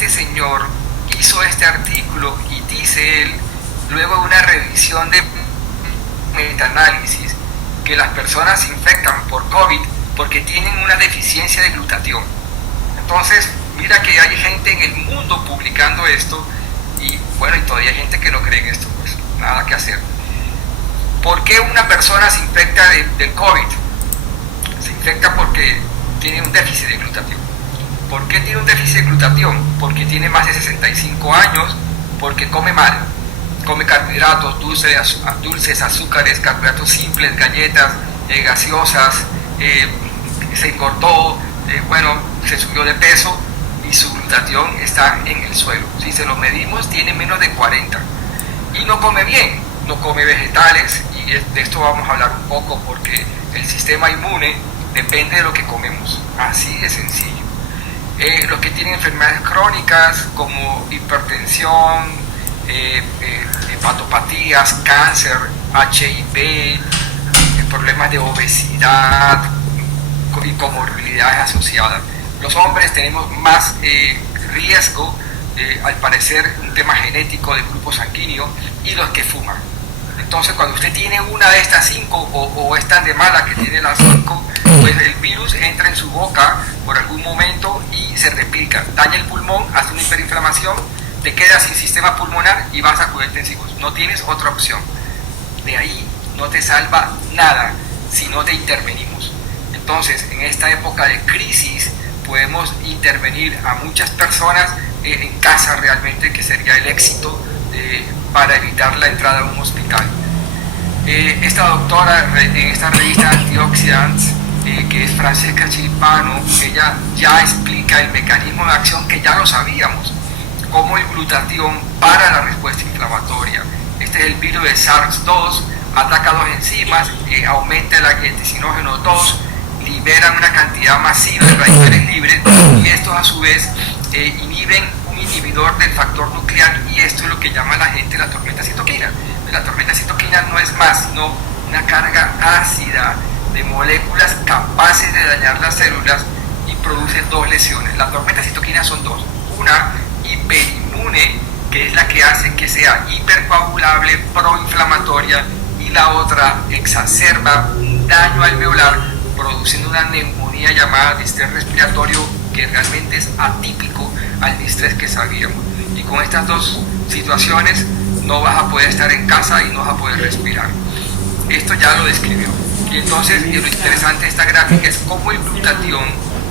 este señor hizo este artículo y dice él, luego de una revisión de metaanálisis, que las personas se infectan por COVID porque tienen una deficiencia de glutatión. Entonces, mira que hay gente en el mundo publicando esto y bueno, y todavía hay gente que no cree en esto, pues nada que hacer. ¿Por qué una persona se infecta del COVID? Se infecta porque tiene un déficit de glutatión. ¿Por qué tiene un déficit de glutatión? Porque tiene más de 65 años, porque come mal, come carbohidratos, dulces, azúcares, carbohidratos simples, galletas, gaseosas, se engordó, se subió de peso y su glutatión está en el suelo. Si se lo medimos, tiene menos de 40 y no come bien, no come vegetales, y de esto vamos a hablar un poco porque el sistema inmune depende de lo que comemos, así de sencillo. Los que tienen enfermedades crónicas como hipertensión, hepatopatías, cáncer, HIV, problemas de obesidad y comorbilidades asociadas. Los hombres tenemos más riesgo, al parecer un tema genético del grupo sanguíneo, y los que fuman. Entonces, cuando usted tiene una de estas 5 o es tan de mala que tiene las 5, pues el virus entra en su boca por algún momento y se replica, daña el pulmón, hace una hiperinflamación, te quedas sin sistema pulmonar y vas a cuidar intensivos. No tienes otra opción. De ahí no te salva nada si no te intervenimos. Entonces, en esta época de crisis, podemos intervenir a muchas personas en casa realmente, que sería el éxito para evitar la entrada a un hospital. Esta doctora en esta revista Antioxidants, que es Francesca Chilipano, ella ya explica el mecanismo de acción que ya lo sabíamos, cómo el glutatión para la respuesta inflamatoria. Este es el virus de SARS-2, ataca 2 enzimas, aumenta el anticinógeno 2, liberan una cantidad masiva de radicales libres, y estos a su vez inhiben un inhibidor del factor nuclear, y esto es lo que llama la gente la tormenta citoquina. La tormenta citoquina no es más sino una carga ácida de moléculas capaces de dañar las células y producen 2 lesiones. La tormenta citoquina son 2, una hiperinmune, que es la que hace que sea hipercoagulable, proinflamatoria, y la otra exacerba un daño alveolar, produciendo una neumonía llamada distrés respiratorio, que realmente es atípico al distrés que sabíamos. Y con estas 2 situaciones no vas a poder estar en casa y no vas a poder respirar. Esto ya lo describió. Y entonces, lo interesante de esta gráfica es cómo el glutatión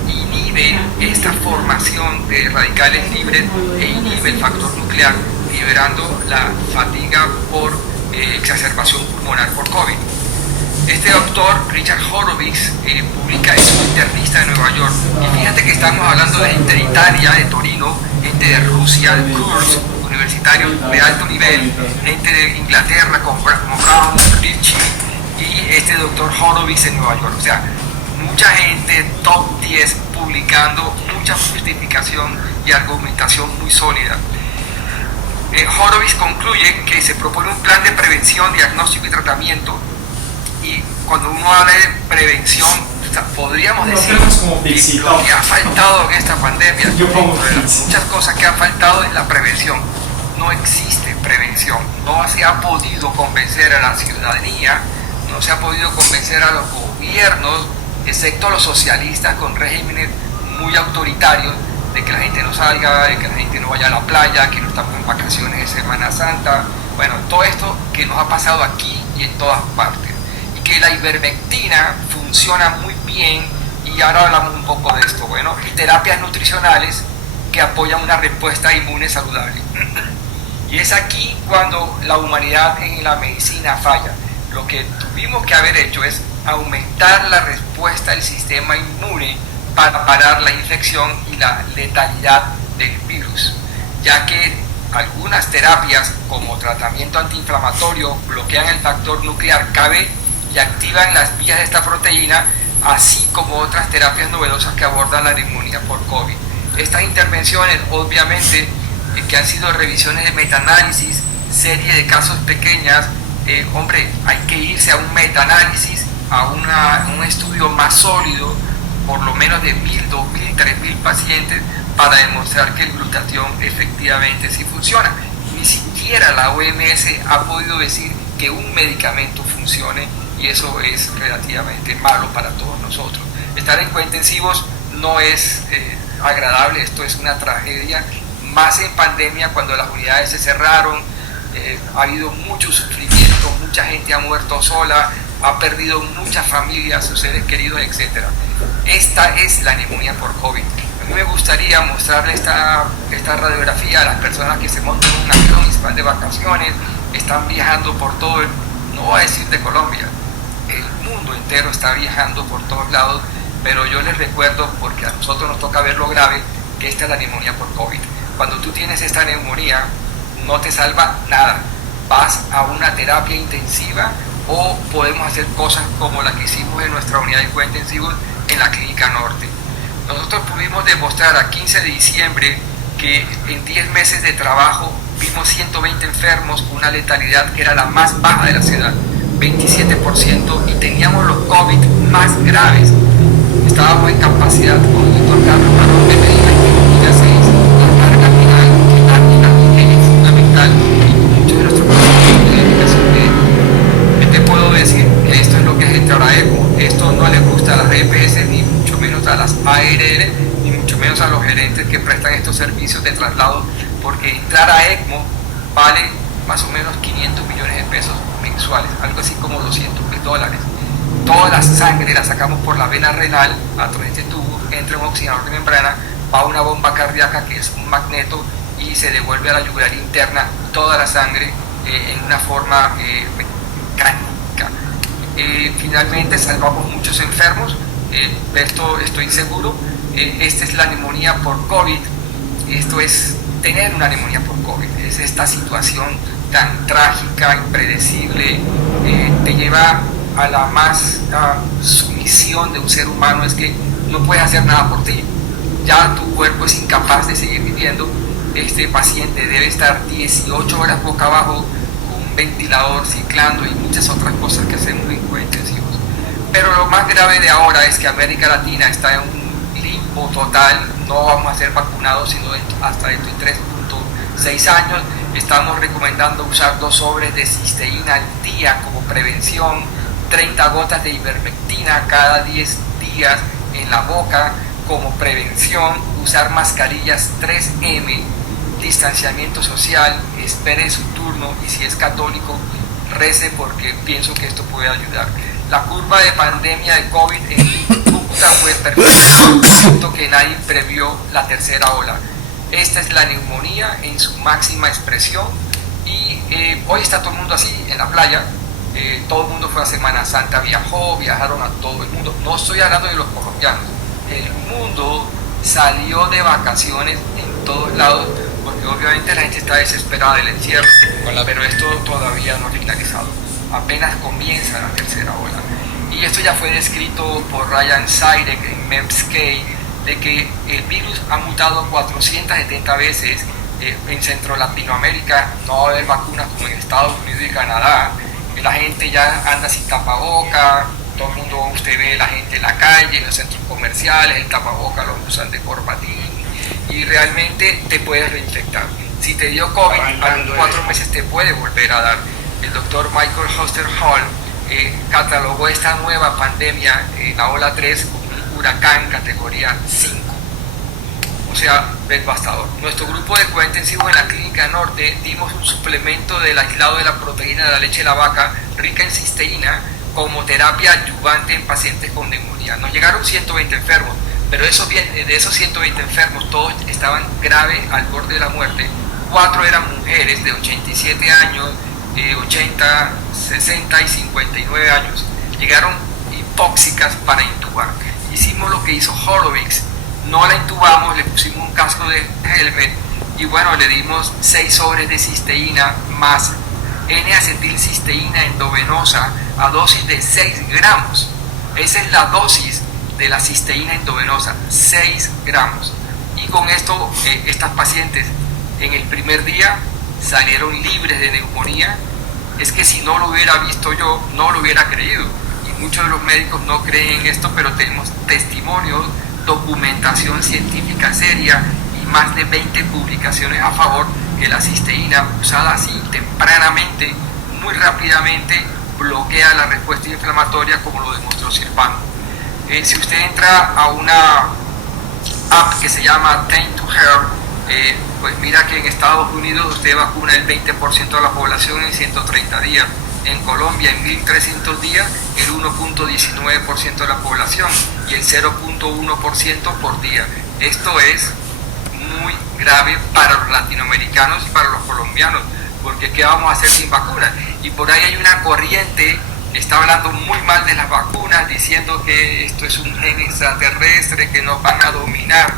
inhibe esta formación de radicales libres e inhibe el factor nuclear, liberando la fatiga por exacerbación pulmonar por COVID. Este doctor, Richard Horowitz, publica, es un internista de Nueva York, y fíjate que estamos hablando de gente de Italia, de Torino, gente de Rusia, de Kursk, universitarios de alto nivel, gente de Inglaterra como Brown, Ritchie, y este doctor Horowitz en Nueva York. O sea, mucha gente, top 10, publicando mucha justificación y argumentación muy sólida. Horowitz concluye que se propone un plan de prevención, diagnóstico y tratamiento. Y cuando uno habla de prevención, o sea, podríamos decir que lo que ha faltado en esta pandemia, muchas cosas que han faltado es la prevención. No existe prevención, no se ha podido convencer a la ciudadanía, no se ha podido convencer a los gobiernos, excepto los socialistas con regímenes muy autoritarios, de que la gente no salga, de que la gente no vaya a la playa, que no estamos en vacaciones de Semana Santa. Bueno, todo esto que nos ha pasado aquí y en todas partes. Que la ivermectina funciona muy bien, y ahora hablamos un poco de esto. Bueno, y terapias nutricionales que apoyan una respuesta inmune saludable. Y es aquí cuando la humanidad en la medicina falla. Lo que tuvimos que haber hecho es aumentar la respuesta del sistema inmune para parar la infección y la letalidad del virus, ya que algunas terapias como tratamiento antiinflamatorio bloquean el factor nuclear KB y activan las vías de esta proteína, así como otras terapias novedosas que abordan la neumonía por COVID. Estas intervenciones, obviamente, que han sido revisiones de metaanálisis, serie de casos pequeñas, hay que irse a un metaanálisis, a un estudio más sólido, por lo menos de 1.000, 2.000, 3.000 pacientes, para demostrar que el glutatión efectivamente sí funciona. Ni siquiera la OMS ha podido decir que un medicamento funcione, y eso es relativamente malo para todos nosotros. Estar en cuidados intensivos no es agradable, esto es una tragedia, más en pandemia cuando las unidades se cerraron, ha habido mucho sufrimiento, mucha gente ha muerto sola, ha perdido muchas familias, sus seres queridos, etc. Esta es la neumonía por COVID. A mí me gustaría mostrarle esta radiografía a las personas que se montan en un avión y se van de vacaciones, están viajando por todo no voy a decir de Colombia, el mundo entero está viajando por todos lados, pero yo les recuerdo, porque a nosotros nos toca ver lo grave, que esta es la neumonía por COVID. Cuando tú tienes esta neumonía, no te salva nada. Vas a una terapia intensiva o podemos hacer cosas como la que hicimos en nuestra unidad de cuidados intensivos en la Clínica Norte. Nosotros pudimos demostrar a 15 de diciembre que en 10 meses de trabajo vimos 120 enfermos con una letalidad que era la más baja de la ciudad, 27%, y teníamos los COVID más graves. Estábamos en capacidad con el doctor Carlos Marrón de Medina y la 6, la carga final, que es fundamental, y muchos de nuestros pacientes de dedicación de te puedo decir que esto es lo que es entrar a ECMO. Esto no le gusta a las EPS, ni mucho menos a las ARL, ni mucho menos a los gerentes que prestan estos servicios de traslado, porque entrar a ECMO vale más o menos 500 millones de pesos mensuales, algo así como $200.000. Toda la sangre la sacamos por la vena renal a través de este tubo, entra un oxigenador de membrana, va a una bomba cardíaca que es un magneto y se devuelve a la yugular interna toda la sangre en una forma mecánica. Finalmente salvamos muchos enfermos, de esto estoy seguro. Esta es la neumonía por COVID, esto es tener una neumonía por COVID, es esta situación tan trágica, impredecible, te lleva a la más sumisión de un ser humano, es que no puedes hacer nada por ti, ya tu cuerpo es incapaz de seguir viviendo. Este paciente debe estar 18 horas boca abajo con un ventilador ciclando y muchas otras cosas que hacemos en cuidados intensivos. Pero lo más grave de ahora es que América Latina está en un limbo total, no vamos a ser vacunados sino hasta dentro de 3.6 años. Estamos recomendando usar 2 sobres de cisteína al día como prevención, 30 gotas de ivermectina cada 10 días en la boca como prevención, usar mascarillas 3M, distanciamiento social, espere su turno y si es católico, rece porque pienso que esto puede ayudar. La curva de pandemia de COVID en Cúcuta fue perfecta, punto que nadie previó la tercera ola. Esta es la neumonía en su máxima expresión y hoy está todo el mundo así en la playa. Todo el mundo fue a Semana Santa, viajaron a todo el mundo. No estoy hablando de los colombianos, el mundo salió de vacaciones en todos lados porque obviamente la gente está desesperada del encierro, pero esto todavía no ha finalizado, apenas comienza la tercera ola. Y esto ya fue descrito por Ryan Sirek en MEPS-K, de que el virus ha mutado 470 veces en Centro Latinoamérica. No va a haber vacunas como en Estados Unidos y Canadá. La gente ya anda sin tapaboca, todo el mundo, usted ve la gente en la calle, en los centros comerciales, el tapaboca lo usan de corbatín y realmente te puedes reinfectar. Si te dio COVID, a los 4 meses te puede volver a dar. El doctor Michael Hoster Hall catalogó esta nueva pandemia, la ola 3, como un huracán categoría 5. O sea, devastador. Nuestro grupo de cuidados intensivos en la Clínica Norte dimos un suplemento del aislado de la proteína de la leche de la vaca rica en cisteína como terapia adyuvante en pacientes con neumonía. Nos llegaron 120 enfermos, pero de esos 120 enfermos todos estaban graves al borde de la muerte. 4 eran mujeres de 87 años, 80, 60 y 59 años. Llegaron hipóxicas para intubar. Hicimos lo que hizo Horowitz. No la intubamos, le pusimos un casco de helmet y bueno, le dimos 6 sobres de cisteína más N-acetilcisteína endovenosa a dosis de 6 gramos. Esa es la dosis de la cisteína endovenosa, 6 gramos. Y con esto, estas pacientes en el primer día salieron libres de neumonía. Es que si no lo hubiera visto yo, no lo hubiera creído. Y muchos de los médicos no creen en esto, pero tenemos testimonios, documentación científica seria más de 20 publicaciones a favor que la cisteína usada así tempranamente, muy rápidamente, bloquea la respuesta inflamatoria, como lo demostró Silvano. Si usted entra a una app que se llama Tame to Hair, pues mira que en Estados Unidos usted vacuna el 20% de la población en 130 días. En Colombia, en 1.300 días, el 1.19% de la población y el 0.1% por día. Esto es muy grave para los latinoamericanos y para los colombianos, porque ¿qué vamos a hacer sin vacunas? Y por ahí hay una corriente que está hablando muy mal de las vacunas, diciendo que esto es un gen extraterrestre, que nos van a dominar.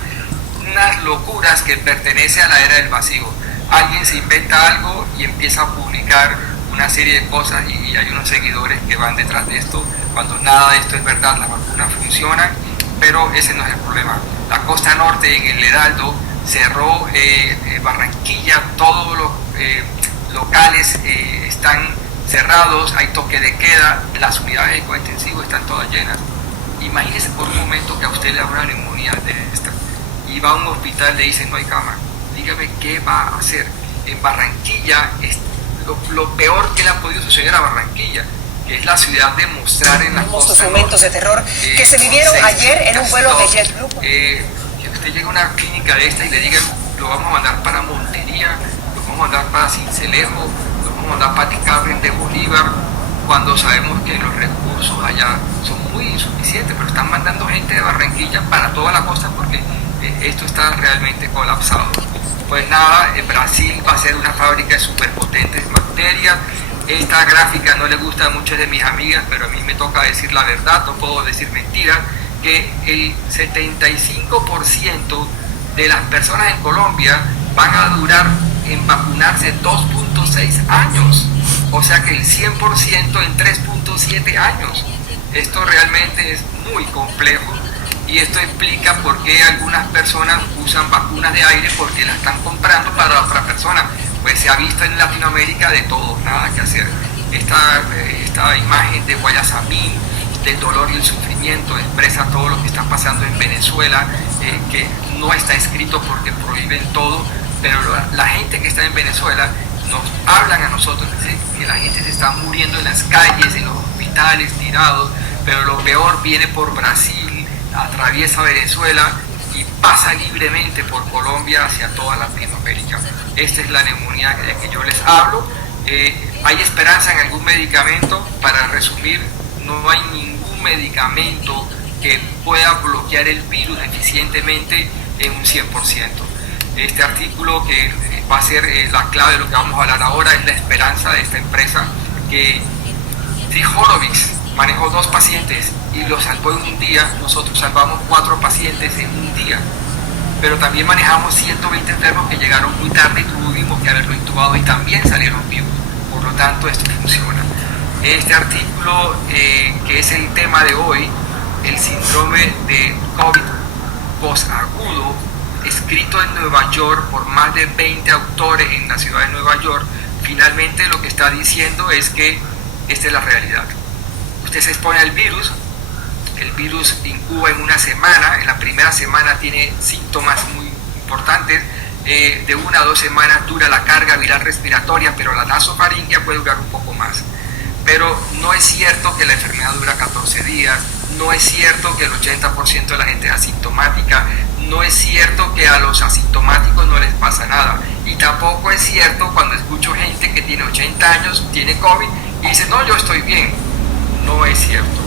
Unas locuras que pertenece a la era del vacío. Alguien se inventa algo y empieza a publicar una serie de cosas y hay unos seguidores que van detrás de esto, cuando nada de esto es verdad. Las vacunas funcionan, pero ese no es el problema. La costa norte, en el Heraldo, cerró Barranquilla, todos los locales están cerrados, hay toque de queda, las unidades de cuidado intensivo están todas llenas. Imagínese por un momento que a usted le da una neumonía de esta y va a un hospital y le dicen no hay cama. Dígame qué va a hacer. En Barranquilla lo peor que le ha podido suceder a Barranquilla, que es la ciudad de mostrar en las costas. Los momentos de terror que se vivieron ayer en un vuelo de JetBlue. Que usted llega a una clínica de esta y le digan, lo vamos a mandar para Montería, lo vamos a mandar para Sincelejo, lo vamos a mandar para Ticabren de Bolívar, cuando sabemos que los recursos allá son muy insuficientes, pero están mandando gente de Barranquilla para toda la costa porque esto está realmente colapsado. Pues nada, Brasil va a ser una fábrica de superpotentes bacterias. Esta gráfica no le gusta a muchas de mis amigas, pero a mí me toca decir la verdad, no puedo decir mentiras, que el 75% de las personas en Colombia van a durar en vacunarse 2.6 años, o sea que el 100% en 3.7 años. Esto realmente es muy complejo. Y esto explica por qué algunas personas usan vacunas de aire, porque las están comprando para otra persona. Pues se ha visto en Latinoamérica de todo, nada que hacer. Esta imagen de Guayasamín, del dolor y el sufrimiento, expresa todo lo que está pasando en Venezuela, que no está escrito porque prohíben todo, pero la gente que está en Venezuela nos hablan a nosotros, que la gente se está muriendo en las calles, en los hospitales, tirados, pero lo peor viene por Brasil, atraviesa Venezuela y pasa libremente por Colombia hacia toda Latinoamérica. Esta es la neumonía de que yo les hablo. ¿Hay esperanza en algún medicamento? Para resumir, no hay ningún medicamento que pueda bloquear el virus eficientemente en un 100%. Este artículo, que va a ser la clave de lo que vamos a hablar ahora, es la esperanza de esta empresa, que Horowitz manejó 2 pacientes y los salvó en un día. Nosotros salvamos 4 pacientes en un día, pero también manejamos 120 enfermos que llegaron muy tarde y tuvimos que haberlo intubado y también salieron vivos. Por lo tanto, esto funciona. Este artículo, que es el tema de hoy, el síndrome de COVID posagudo, escrito en Nueva York por más de 20 autores en la ciudad de Nueva York, finalmente lo que está diciendo es que esta es la realidad. Usted se expone al virus, el virus incuba en una semana, en la primera semana tiene síntomas muy importantes, de 1 a 2 semanas dura la carga viral respiratoria, pero la nasofaringea puede durar un poco más. Pero no es cierto que la enfermedad dura 14 días, no es cierto que el 80% de la gente es asintomática, no es cierto que a los asintomáticos no les pasa nada, y tampoco es cierto cuando escucho gente que tiene 80 años, tiene COVID y dice no, yo estoy bien. No es cierto.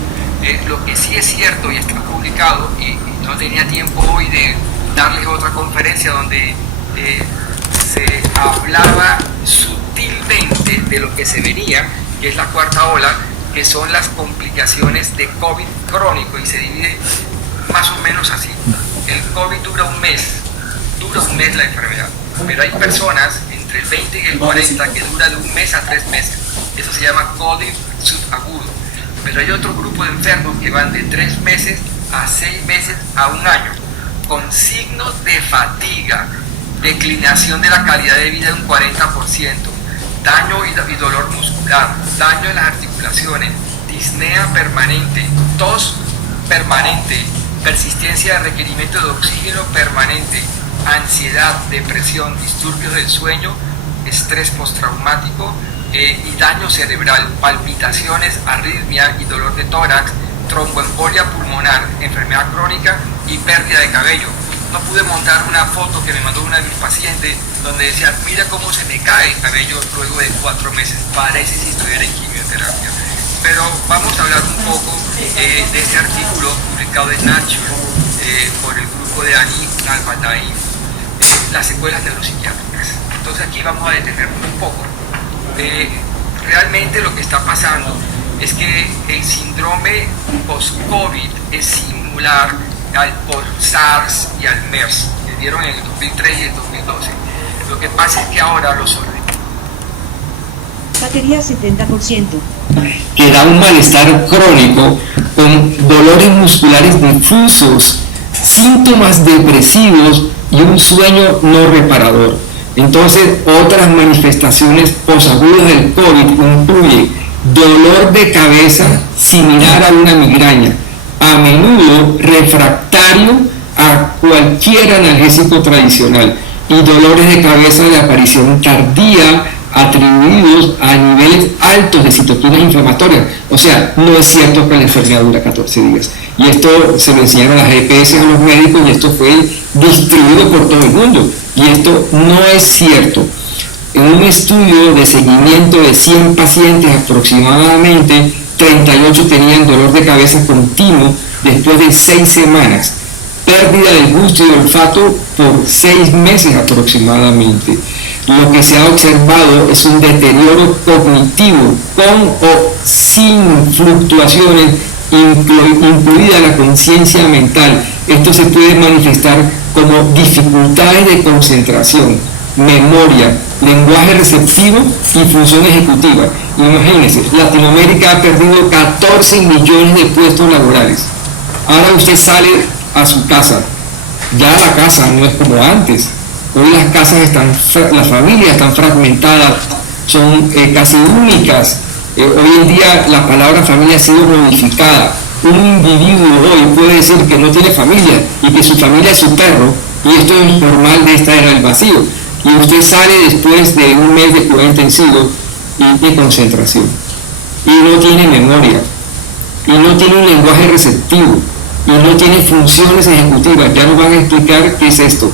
Lo que sí es cierto y está publicado, y no tenía tiempo hoy de darles otra conferencia donde se hablaba sutilmente de lo que se venía, que es la 4ª ola, que son las complicaciones de COVID crónico, y se divide más o menos así. El COVID dura un mes la enfermedad, pero hay personas entre el 20 y el 40 que dura de 1 mes a 3 meses. Eso se llama COVID subagudo. Pero hay otro grupo de enfermos que van de 3 meses a 6 meses a 1 año, con signos de fatiga, declinación de la calidad de vida de un 40%, daño y dolor muscular, daño en las articulaciones, disnea permanente, tos permanente, persistencia de requerimiento de oxígeno permanente, ansiedad, depresión, disturbios del sueño, estrés postraumático y daño cerebral, palpitaciones, arritmia y dolor de tórax, tromboembolia pulmonar, enfermedad crónica y pérdida de cabello. No pude montar una foto que me mandó una de mis pacientes donde decía, mira cómo se me cae el cabello luego de 4 meses, parece si estuviera en quimioterapia. Pero vamos a hablar un poco de este artículo publicado en Nature por el grupo de Ali Al-Batayi, las secuelas neuropsiquiátricas. Entonces aquí vamos a detenernos un poco. Realmente lo que está pasando es que el síndrome post-COVID es similar al post-SARS y al MERS, que dieron en el 2003 y el 2012. Lo que pasa es que ahora los batería 70%. Que da un malestar crónico con dolores musculares difusos, síntomas depresivos y un sueño no reparador. Entonces, otras manifestaciones posagudas del COVID incluye dolor de cabeza similar a una migraña, a menudo refractario a cualquier analgésico tradicional, y dolores de cabeza de aparición tardía atribuidos a niveles altos de citoquinas inflamatorias. O sea, no es cierto que la enfermedad dura 14 días. Y esto se lo enseñaron a las EPS, a los médicos, y esto fue distribuido por todo el mundo. Y esto no es cierto. En un estudio de seguimiento de 100 pacientes aproximadamente, 38 tenían dolor de cabeza continuo después de 6 semanas, pérdida del gusto y olfato por 6 meses aproximadamente. Lo que se ha observado es un deterioro cognitivo con o sin fluctuaciones, incluida la conciencia mental. Esto se puede manifestar como dificultades de concentración, memoria, lenguaje receptivo y función ejecutiva. Imagínense, Latinoamérica ha perdido 14 millones de puestos laborales. Ahora usted sale a su casa, ya la casa no es como antes. Hoy las casas las familias están fragmentadas, son casi únicas. Hoy en día la palabra familia ha sido modificada. Un individuo hoy puede decir que no tiene familia y que su familia es su perro, y esto es normal de esta era del vacío. Y usted sale después de un mes de cuidado intensivo y de concentración, y no tiene memoria, y no tiene un lenguaje receptivo, y no tiene funciones ejecutivas. Ya nos van a explicar qué es esto.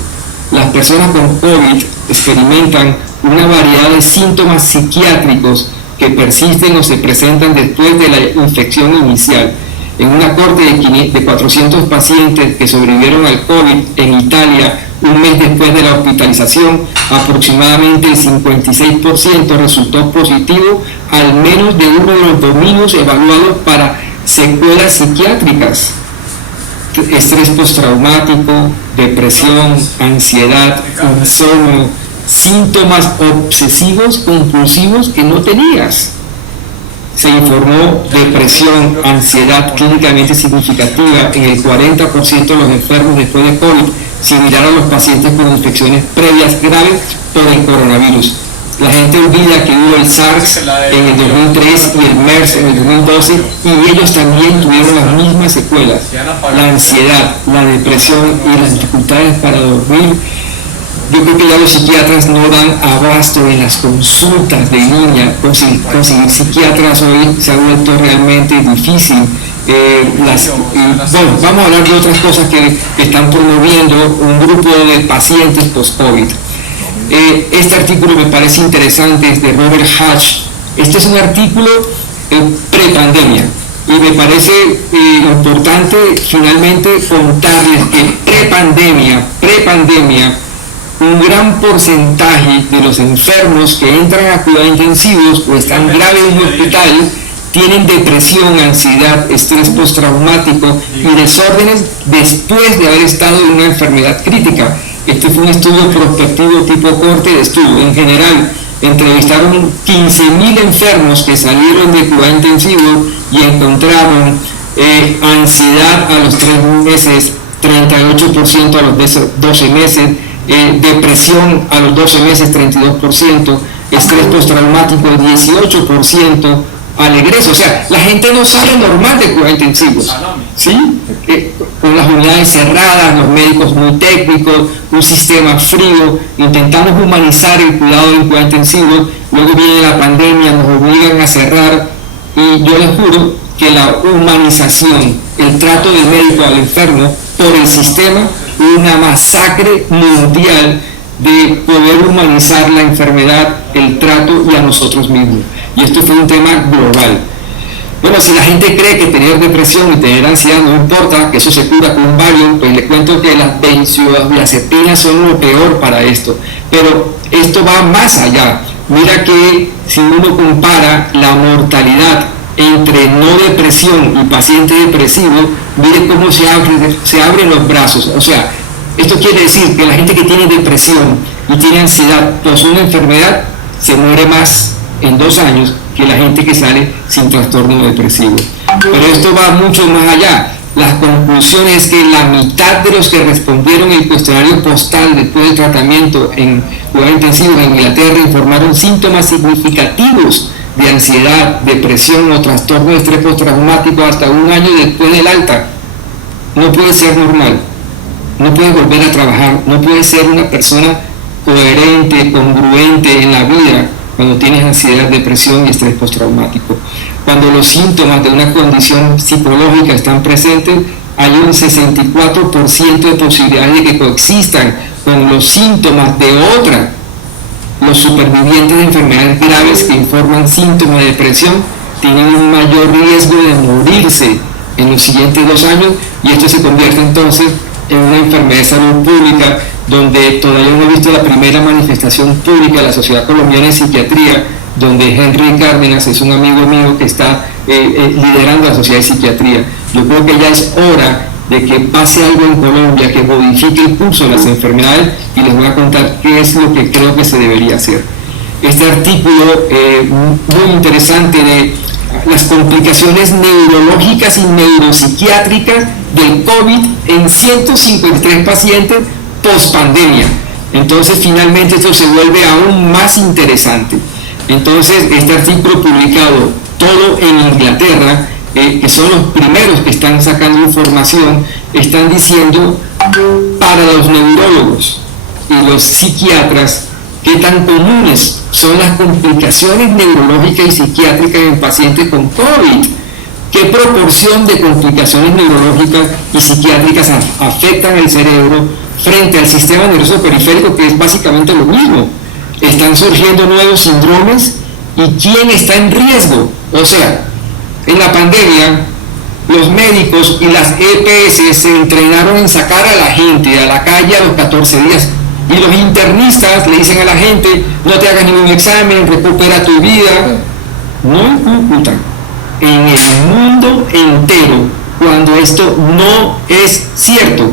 Las personas con COVID experimentan una variedad de síntomas psiquiátricos que persisten o se presentan después de la infección inicial. En una corte de 400 pacientes que sobrevivieron al COVID en Italia, un mes después de la hospitalización, aproximadamente el 56% resultó positivo al menos de uno de los dominios evaluados para secuelas psiquiátricas: estrés postraumático, depresión, ansiedad, insomnio, síntomas obsesivos compulsivos que no tenías. Se informó depresión, ansiedad clínicamente significativa en el 40% de los enfermos después de COVID, similar a los pacientes con infecciones previas graves por el coronavirus. La gente olvida que hubo el SARS en el 2003 y el MERS en el 2012, y ellos también tuvieron las mismas secuelas: la ansiedad, la depresión y las dificultades para dormir. Yo creo que ya los psiquiatras no dan abasto en las consultas de línea. Conseguir psiquiatras hoy se ha vuelto realmente difícil. Bueno, vamos a hablar de otras cosas que están promoviendo un grupo de pacientes post-COVID. Este artículo me parece interesante, es de Robert Hatch. Este es un artículo pre-pandemia, y me parece importante finalmente contarles que pre-pandemia, un gran porcentaje de los enfermos que entran a cuidados intensivos o están graves en un hospital tienen depresión, ansiedad, estrés postraumático y desórdenes después de haber estado en una enfermedad crítica. Este fue un estudio prospectivo tipo corte de estudio. En general, entrevistaron 15.000 enfermos que salieron de cuidado intensivo y encontraron ansiedad a los 3 meses, 38% a los 12 meses, depresión a los 12 meses, 32%, estrés postraumático 18%, al egreso. O sea, la gente no sale normal de cuidados intensivos, ¿sí? Con las unidades cerradas, los médicos muy técnicos, un sistema frío, intentamos humanizar el cuidado en cuidados intensivos, luego viene la pandemia, nos obligan a cerrar, y yo les juro que la humanización, el trato del médico al enfermo por el sistema, una masacre mundial de poder humanizar la enfermedad, el trato y a nosotros mismos. Y esto fue un tema global. Bueno, si la gente cree que tener depresión y tener ansiedad no importa, que eso se cura con un Valium, pues le cuento que las benzodiazepinas son lo peor para esto. Pero esto va más allá. Mira que si uno compara la mortalidad entre no depresión y paciente depresivo, mire cómo se abren los brazos. O sea, esto quiere decir que la gente que tiene depresión y tiene ansiedad por una enfermedad se muere más en 2 años que la gente que sale sin trastorno depresivo. Pero esto va mucho más allá. La conclusión es que la mitad de los que respondieron el cuestionario postal después del tratamiento en cuidados intensivos en Inglaterra informaron síntomas significativos de ansiedad, depresión o trastorno de estrés postraumático hasta 1 año después del alta. No puede ser normal, no puede volver a trabajar, no puede ser una persona coherente, congruente en la vida cuando tienes ansiedad, depresión y estrés postraumático. Cuando los síntomas de una condición psicológica están presentes, hay un 64% de posibilidades de que coexistan con los síntomas de otra. Los supervivientes de enfermedades graves que informan síntomas de depresión tienen un mayor riesgo de morirse en los siguientes 2 años, y esto se convierte entonces en una enfermedad de salud pública, donde todavía no he visto la primera manifestación pública de la Sociedad Colombiana de Psiquiatría, donde Henry Cárdenas es un amigo mío que está liderando la Sociedad de Psiquiatría. Yo creo que ya es hora de que pase algo en Colombia que modifique el curso de las enfermedades, y les voy a contar qué es lo que creo que se debería hacer. Este artículo muy interesante de las complicaciones neurológicas y neuropsiquiátricas del COVID en 153 pacientes post-pandemia. Entonces, finalmente esto se vuelve aún más interesante. Entonces, este artículo publicado todo en Inglaterra, que son los primeros que están sacando información, están diciendo para los neurólogos y los psiquiatras qué tan comunes son las complicaciones neurológicas y psiquiátricas en pacientes con COVID. ¿Qué proporción de complicaciones neurológicas y psiquiátricas afectan el cerebro frente al sistema nervioso periférico, que es básicamente lo mismo? Están surgiendo nuevos síndromes, y ¿quién está en riesgo? O sea, en la pandemia, los médicos y las EPS se entrenaron en sacar a la gente a la calle a los 14 días. Y los internistas le dicen a la gente: no te hagas ningún examen, recupera tu vida. No ocultan en el mundo entero cuando esto no es cierto.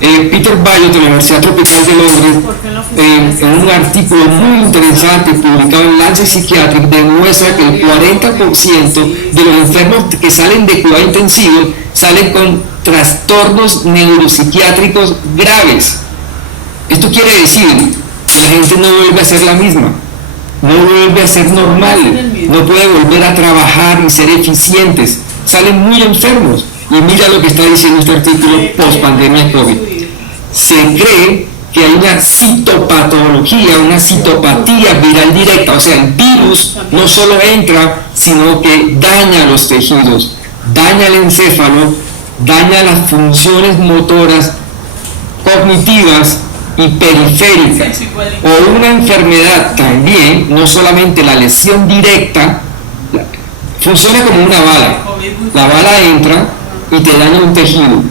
Peter Bayot de la Universidad Tropical de Londres, en un artículo muy interesante publicado en Lancet Psychiatric, demuestra que el 40% de los enfermos que salen de cuidado intensivo salen con trastornos neuropsiquiátricos graves. Esto quiere decir que la gente no vuelve a ser la misma, no vuelve a ser normal, no puede volver a trabajar y ser eficientes, salen muy enfermos. Y mira lo que está diciendo este artículo post pandemia COVID. Se cree que hay una citopatología, una citopatía viral directa, o sea, el virus no solo entra, sino que daña los tejidos, daña el encéfalo, daña las funciones motoras, cognitivas y periféricas. O una enfermedad también, no solamente la lesión directa, funciona como una bala. La bala entra y te daña un tejido,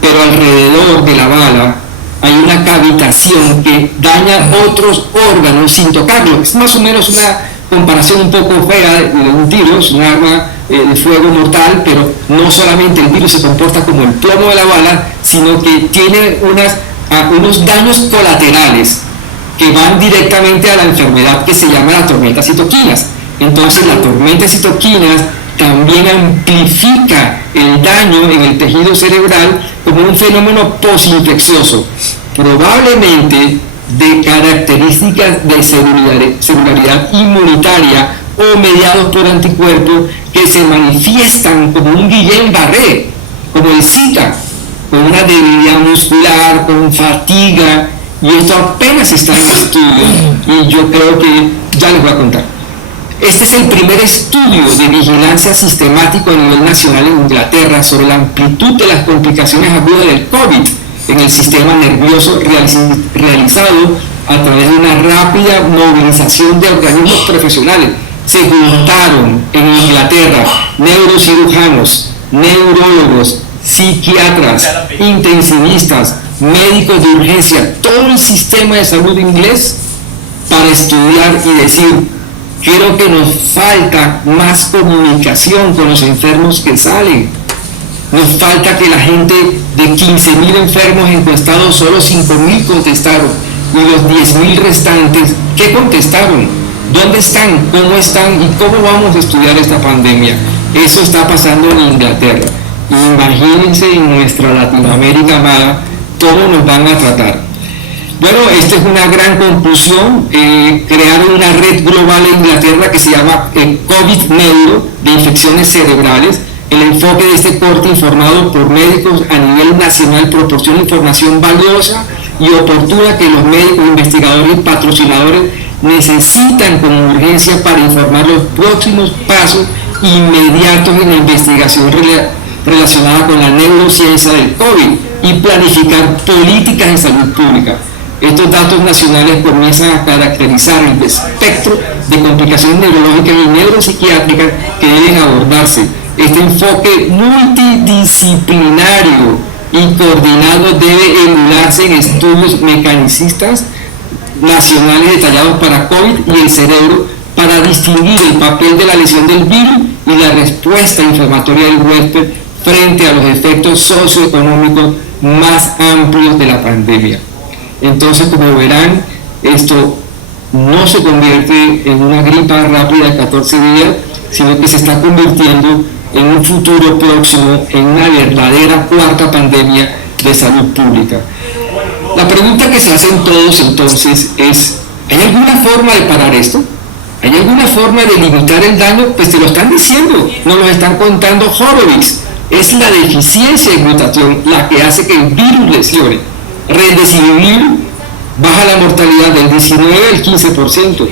pero alrededor de la bala hay una cavitación que daña otros órganos sin tocarlo. Es más o menos una comparación un poco fea de un tiro, es un arma de fuego mortal, pero no solamente el virus se comporta como el plomo de la bala, sino que tiene unos daños colaterales que van directamente a la enfermedad que se llama la tormenta de citoquinas. Entonces la tormenta de citoquinas también amplifica el daño en el tejido cerebral como un fenómeno posinfeccioso, probablemente de características de celularidad inmunitaria o mediados por anticuerpos que se manifiestan como un Guillain-Barré, como el Zika, con una debilidad muscular, con fatiga, y esto apenas está en estudio, y yo creo que ya les voy a contar. Este es el primer estudio de vigilancia sistemático a nivel nacional en Inglaterra sobre la amplitud de las complicaciones agudas del COVID en el sistema nervioso, realizado a través de una rápida movilización de organismos profesionales. Se juntaron en Inglaterra neurocirujanos, neurólogos, psiquiatras, intensivistas, médicos de urgencia, todo el sistema de salud inglés, para estudiar y decir: creo que nos falta más comunicación con los enfermos que salen. Nos falta que la gente de 15.000 enfermos encuestados, solo 5.000 contestaron, y los 10.000 restantes, ¿qué contestaron? ¿Dónde están? ¿Cómo están? ¿Y cómo vamos a estudiar esta pandemia? Eso está pasando en Inglaterra. Imagínense en nuestra Latinoamérica amada, cómo nos van a tratar. Bueno, esta es una gran conclusión. Crearon una red global en Inglaterra que se llama COVID Neuro, de infecciones cerebrales. El enfoque de este corte, informado por médicos a nivel nacional, proporciona información valiosa y oportuna que los médicos, investigadores y patrocinadores necesitan con urgencia para informar los próximos pasos inmediatos en la investigación relacionada con la neurociencia del COVID y planificar políticas de salud pública. Estos datos nacionales comienzan a caracterizar el espectro de complicaciones neurológicas y neuropsiquiátricas que deben abordarse. Este enfoque multidisciplinario y coordinado debe emularse en estudios mecanicistas nacionales detallados para COVID y el cerebro, para distinguir el papel de la lesión del virus y la respuesta inflamatoria del huésped frente a los efectos socioeconómicos más amplios de la pandemia. Entonces, como verán, esto no se convierte en una gripa rápida de 14 días, sino que se está convirtiendo en un futuro próximo en una verdadera cuarta pandemia de salud pública. La pregunta que se hacen todos entonces es: ¿hay alguna forma de parar esto? ¿Hay alguna forma de limitar el daño? Pues te lo están diciendo, nos lo están contando Horowitz. Es la deficiencia de glutatión la que hace que el virus lesione. Remdesivir baja la mortalidad del 19 al 15%,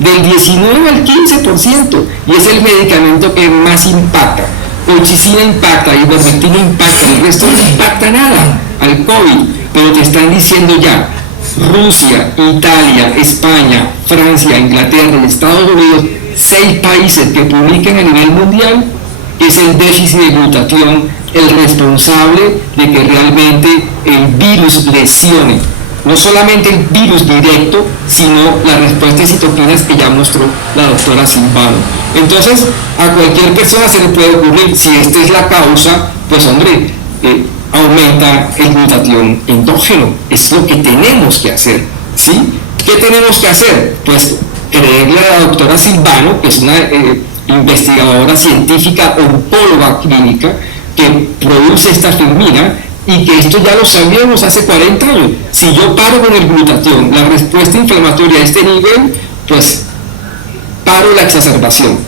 del 19 al 15%, y es el medicamento que más impacta. Colchicina impacta, ivermectina impacta, el resto no impacta nada al COVID, pero te están diciendo ya: Rusia, Italia, España, Francia, Inglaterra y Estados Unidos, 6 países que publican a nivel mundial, es el déficit de glutatión el responsable de que realmente el virus lesione. No solamente el virus directo, sino la respuesta de citoquinas que ya mostró la doctora Silvano. Entonces, a cualquier persona se le puede ocurrir: si esta es la causa, pues hombre, aumenta el glutatión endógeno. Es lo que tenemos que hacer, ¿sí? ¿Qué tenemos que hacer? Pues creerle a la doctora Silvano, que es una investigadora científica, oncóloga clínica, que produce esta firmina, y que esto ya lo sabíamos hace 40 años. Si yo paro con el glutatión, la respuesta inflamatoria a este nivel, pues paro la exacerbación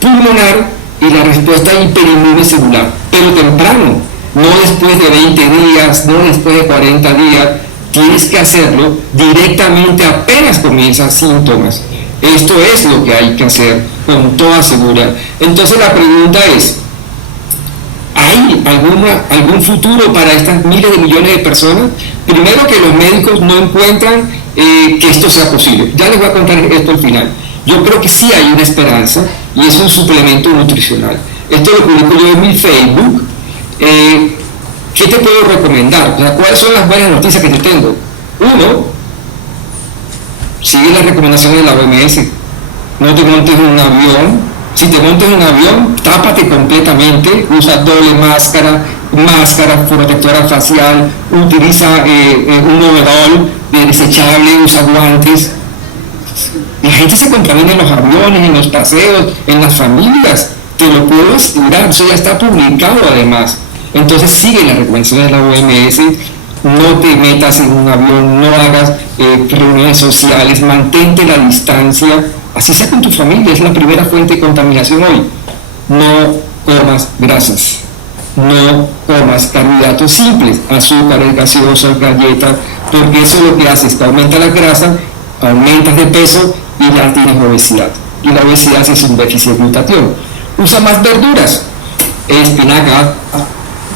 pulmonar y la respuesta hiperinmune celular, pero temprano, no después de 20 días, no después de 40 días. Tienes que hacerlo directamente apenas comienzan síntomas. Esto es lo que hay que hacer con toda seguridad. Entonces la pregunta es: ¿hay algún futuro para estas miles de millones de personas? Primero, que los médicos no encuentran que esto sea posible. Ya les voy a contar esto al final. Yo creo que sí hay una esperanza, y es un suplemento nutricional. Esto lo publico yo en mi Facebook. ¿Qué te puedo recomendar? O sea, ¿cuáles son las buenas noticias que te tengo? Uno, sigue las recomendaciones de la OMS. No te montes en un avión. Si te montes en un avión, tápate completamente, usa doble máscara, protectora facial, utiliza un overol desechable, usa guantes. La gente se contamina en los aviones, en los paseos, en las familias. Te lo puedo asegurar, eso ya está publicado además. Entonces sigue las recomendaciones de la OMS. No te metas en un avión, no hagas reuniones sociales, mantente la distancia así sea con tu familia, es la primera fuente de contaminación hoy. No comas grasas, no comas carbohidratos simples, azúcares, gaseosas, galletas, porque eso lo que hace es que aumenta la grasa, aumentas de peso y ya tienes obesidad. Y la obesidad es un déficit de glutatión. Usa más verduras, espinaca,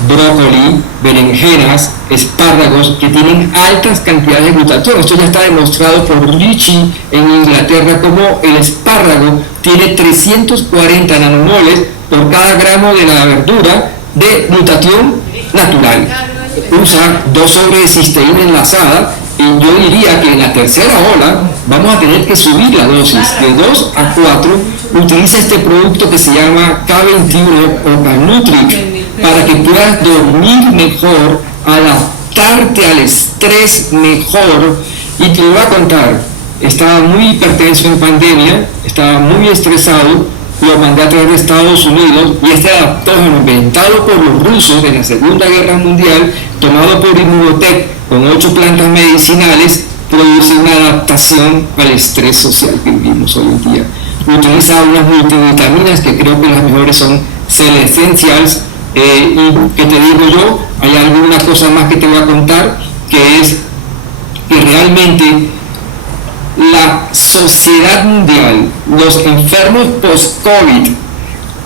brócoli, berenjenas, espárragos, que tienen altas cantidades de glutatión. Esto ya está demostrado por Ricci en Inglaterra, como el espárrago tiene 340 nanomoles por cada gramo de la verdura de glutatión natural. Usa 2 sobres de cisteína enlazada, y yo diría que en la tercera ola vamos a tener que subir la dosis de 2 a 4. Utiliza este producto que se llama K21 o Canutric para que puedas dormir mejor, adaptarte al estrés mejor. Y te voy a contar, estaba muy hipertenso en pandemia, estaba muy estresado, lo mandé a traer de Estados Unidos, y este adaptógeno inventado por los rusos de la Segunda Guerra Mundial, tomado por Immunotech con 8 plantas medicinales, produce una adaptación al estrés social que vivimos hoy en día. Utiliza unas multivitaminas que creo que las mejores son Celestentials, y que te digo yo, hay alguna cosa más que te voy a contar, que es que realmente la sociedad mundial, los enfermos post-COVID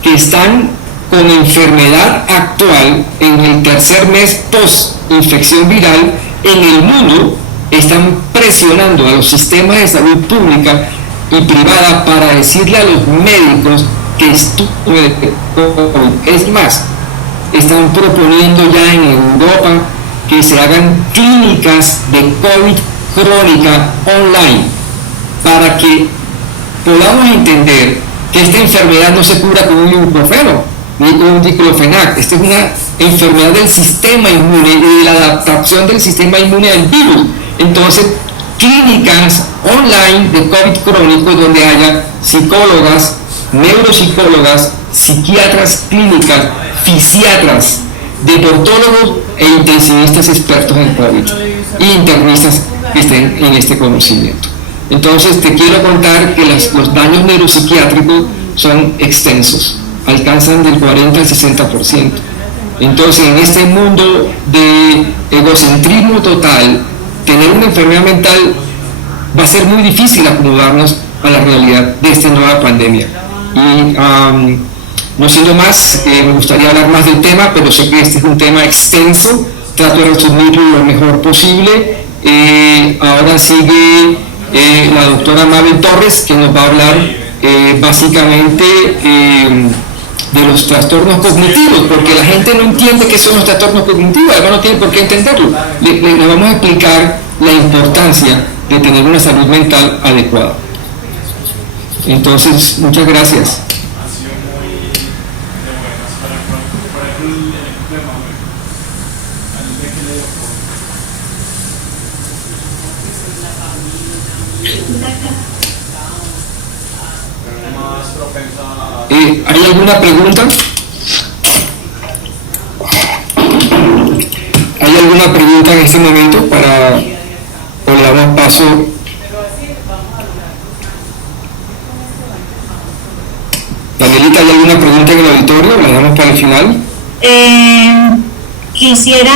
que están con enfermedad actual en el tercer mes post-infección viral en el mundo, están presionando a los sistemas de salud pública y privada para decirle a los médicos que estudien COVID. Es más, están proponiendo ya en Europa que se hagan clínicas de COVID crónica online, para que podamos entender que esta enfermedad no se cura con un ibuprofeno ni con un diclofenac. Esta es una enfermedad del sistema inmune y de la adaptación del sistema inmune al virus. Entonces, clínicas online de COVID crónico donde haya psicólogas, neuropsicólogas, psiquiatras clínicas, fisiatras, deportólogos e intensivistas expertos en COVID, y internistas que estén en este conocimiento. Entonces te quiero contar que los daños neuropsiquiátricos son extensos, alcanzan del 40 al 60%. Entonces, en este mundo de egocentrismo total, tener una enfermedad mental va a ser muy difícil acomodarnos a la realidad de esta nueva pandemia. Y no siendo más, me gustaría hablar más del tema, pero sé que este es un tema extenso, trato de resumirlo lo mejor posible. Ahora sigue la doctora Mabel Torres, que nos va a hablar básicamente de los trastornos cognitivos, porque la gente no entiende qué son los trastornos cognitivos, además no tiene por qué entenderlo. Le vamos a explicar la importancia de tener una salud mental adecuada. Entonces, muchas gracias. ¿Hay alguna pregunta? ¿Hay alguna pregunta en este momento para, o le damos paso? Danielita, ¿hay alguna pregunta en el auditorio? ¿La damos para el final? Quisiera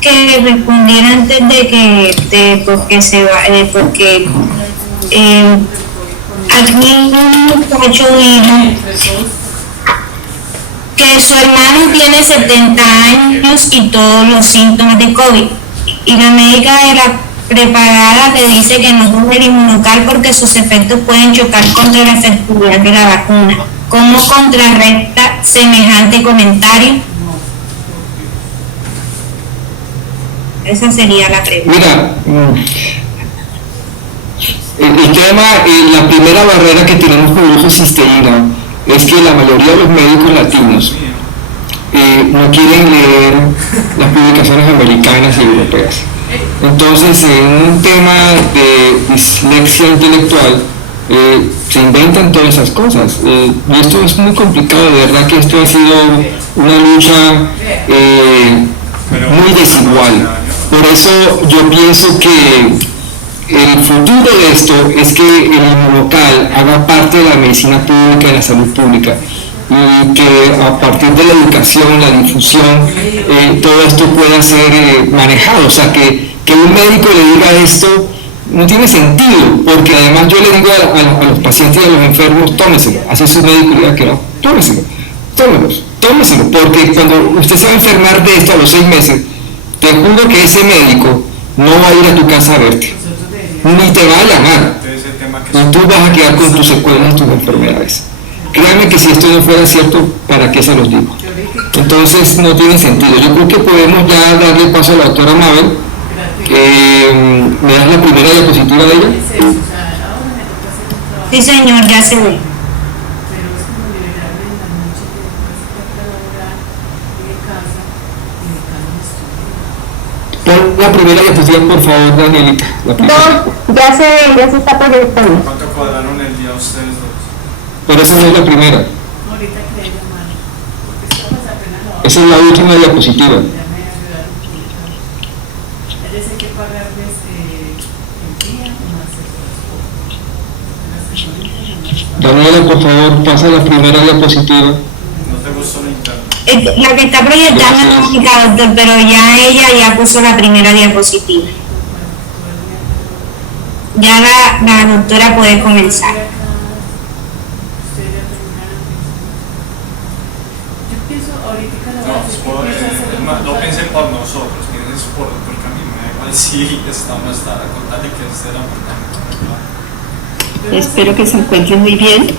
que respondiera antes de porque se va, porque aquí un muchacho dijo que su hermano tiene 70 años y todos los síntomas de COVID, y la médica de la preparada le dice que no tome el inmunocal porque sus efectos pueden chocar contra la efectividad de la vacuna. ¿Cómo contrarresta semejante comentario? Esa sería la pregunta. Mira, el tema, la primera barrera que tenemos con el uso de cisteína es que la mayoría de los médicos latinos no quieren leer las publicaciones americanas y europeas. Entonces, en un tema de dislexia intelectual, se inventan todas esas cosas. Y esto es muy complicado, de verdad que esto ha sido una lucha muy desigual. Por eso yo pienso que el futuro de esto es que el inmunocal haga parte de la medicina pública y la salud pública, y que a partir de la educación, la difusión, todo esto pueda ser manejado. O sea, que un médico le diga esto no tiene sentido, porque además yo le digo a los pacientes y a los enfermos: tómeselo. Hace su médico y diga que no, tómeselo, porque cuando usted se va a enfermar de esto a los 6 meses, te juro que ese médico no va a ir a tu casa a verte, ni te va a llamar, y tú vas a quedar con tus secuelas y tus enfermedades. Créanme que si esto no fuera cierto, ¿para qué se los digo? Entonces no tiene sentido. Yo creo que podemos ya darle paso a la doctora Mabel. ¿Me das la primera diapositiva de ella? Sí, señor, ya se ve. Pon la primera diapositiva, por favor, Danielita. Ya se está proyectando. ¿Cuánto cuadraron el día ustedes dos? Pero esa no es la primera. Esa es la última diapositiva. Daniela, por favor, pasa la primera diapositiva. ¿No te gustó la interna? La que está proyectando no es doctor, pero ella ya puso la primera diapositiva. Ya la doctora puede comenzar. No piensen por nosotros, piensen por el camino. Me da igual si está o no está, a contarle que este era importante. Espero que se encuentren muy bien.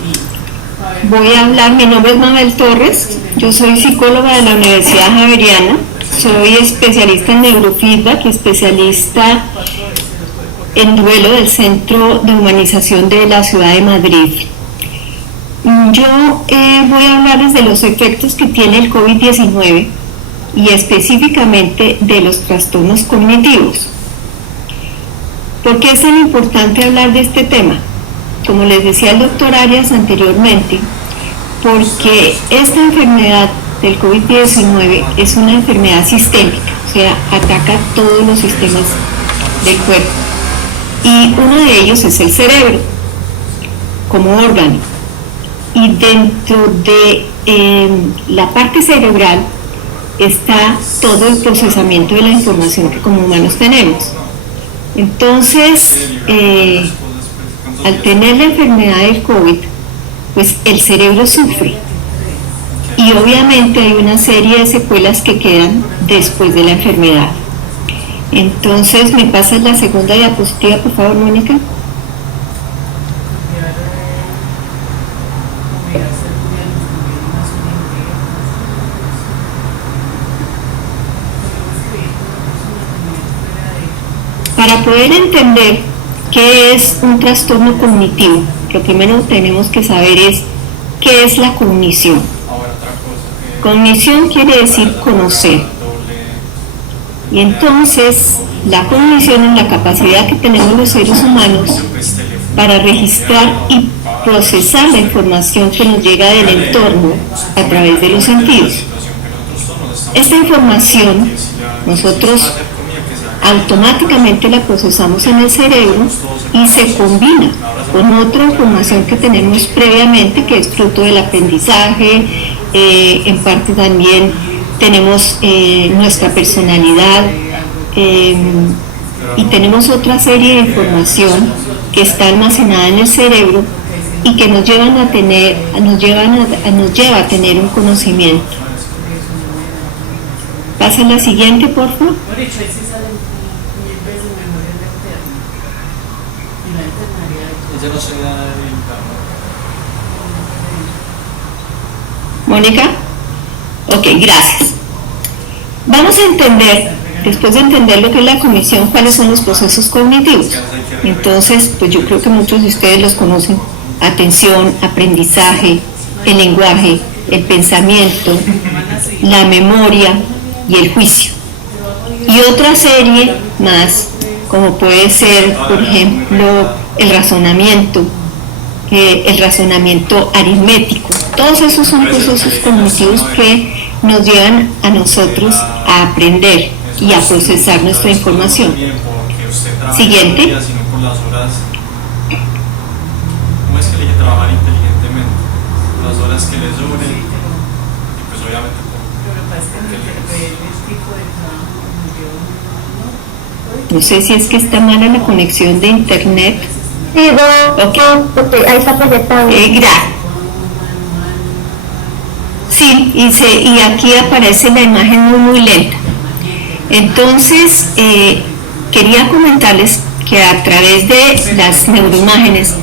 Voy a hablar, mi nombre es Mabel Torres, yo soy psicóloga de la Universidad Javeriana, soy especialista en neurofeedback y especialista en duelo del Centro de Humanización de la Ciudad de Madrid. Yo voy a hablarles de los efectos que tiene el COVID-19 y específicamente de los trastornos cognitivos. ¿Por qué es tan importante hablar de este tema? Como les decía el doctor Arias anteriormente, porque esta enfermedad del COVID-19 es una enfermedad sistémica, o sea, ataca todos los sistemas del cuerpo. Y uno de ellos es el cerebro, como órgano. Y dentro de la parte cerebral está todo el procesamiento de la información que como humanos tenemos. Entonces, al tener la enfermedad del COVID, pues el cerebro sufre. Y obviamente hay una serie de secuelas que quedan después de la enfermedad. Entonces, ¿me pasas la segunda diapositiva, por favor, Mónica? Para poder entender qué es un trastorno cognitivo, lo primero que tenemos que saber es qué es la cognición. Cognición quiere decir conocer. Y entonces, la cognición es la capacidad que tenemos los seres humanos para registrar y procesar la información que nos llega del entorno a través de los sentidos. Esta información nosotros automáticamente la procesamos en el cerebro y se combina con otra información que tenemos previamente, que es fruto del aprendizaje. En parte también tenemos nuestra personalidad y tenemos otra serie de información que está almacenada en el cerebro y que nos lleva a tener un conocimiento. Pasa la siguiente, por favor. Mónica. Ok, gracias. Vamos a entender, después de entender lo que es la cognición, cuáles son los procesos cognitivos. Entonces, pues yo creo que muchos de ustedes los conocen: atención, aprendizaje, el lenguaje, el pensamiento, la memoria y el juicio. Y otra serie más, como puede ser, por ejemplo, el razonamiento aritmético. Todos esos son procesos cognitivos que nos llevan a nosotros a aprender y a procesar nuestra información. Siguiente. las horas, ¿cómo es que le hay que trabajar inteligentemente? Las horas que les sobren, y pues obviamente No sé si es que está mala la conexión de internet. Sí, okay. Ahí está proyectado. Sí, y aquí aparece la imagen muy lenta. Entonces, quería comentarles que a través de las neuroimágenes